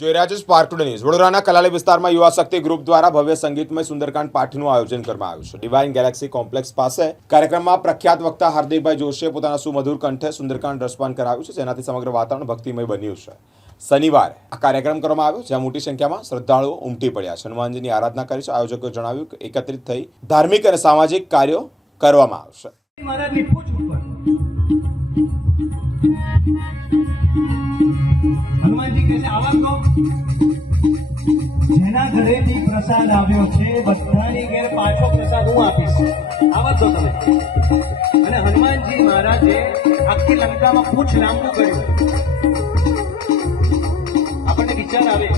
જોઈ રહ્યા છો સ્પાર્ક ટુડે ન્યૂઝ। વડોદરાના કલાલી વિસ્તારમાં યુવા શક્તિ ગ્રુપ દ્વારા ભવ્ય સંગીતમય સુંદરકાંડ પાઠનું આયોજન કરવામાં આવ્યું છે। ડિવાઇન ગેલેક્સી કોમ્પ્લેક્સ પાસે કાર્યક્રમમાં પ્રખ્યાત વક્તા હાર્દિકભાઈ જોશીએ પોતાના સુમધુર કંઠે સુંદરકાંડ રસપાન કરાવ્યું છે, જેનાથી સમગ્ર વાતાવરણ ભક્તિમય બન્યું છે। શનિવારે આ કાર્યક્રમ કરવામાં આવ્યો, જ્યાં મોટી સંખ્યામાં શ્રદ્ધાળુઓ ઉમટી પડ્યા છે, હનુમાનજીની આરાધના કરી છે। આયોજકોએ જણાવ્યું કે એકત્રિત થઈ ધાર્મિક અને સામાજિક કાર્યો કરવામાં આવશે। હનુમાનજી કહે છે આવા તો જેના ઘરેથી પ્રસાદ આવ્યો છે બધાની ઘેર પાછો પ્રસાદ હું આપીશ, આવા તો તમે। અને હનુમાનજી મહારાજે આખી લંકામાં પૂછ લાંબુ કર્યું। આપણને વિચાર આવે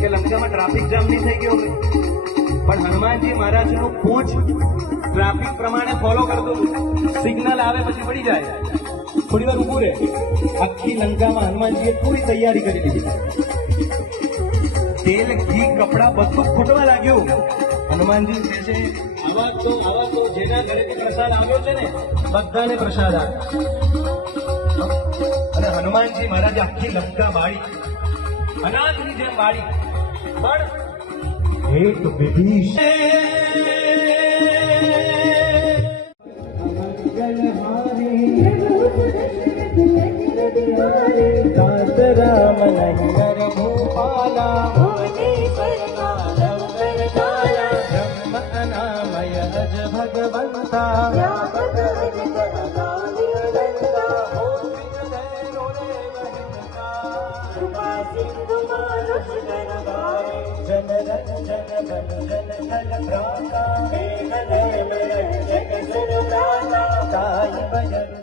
કે લંકામાં ટ્રાફિક જામ નહીં થઈ ગયો, પણ હનુમાનજી મહારાજનું પૂછ ટ્રાફિક પ્રમાણે ફોલો કરતું હતું। સિગ્નલ આવે પછી પડી જાય, થોડી વાર ઉભું રહે। આખી લંકામાં હનુમાનજીએ પૂરી તૈયારી કરી દીધી। તેલ ઘી કપડા બધું ખૂટવા લાગ્યું। હનુમાનજી કહે છે આવા તો જેના ઘરેથી પ્રસાદ આવ્યો છે ને બધાને પ્રસાદ આપ્યો। અને હનુમાનજી મહારાજે આખી લંકા બાળી, અનાજની જેમ બાળી, પણ હેત राम नंगर भूपाला ब्रह्म अनामय अज भगवंता जन रंजन भंजन कल प्राता जग सुर प्राता ताई भजन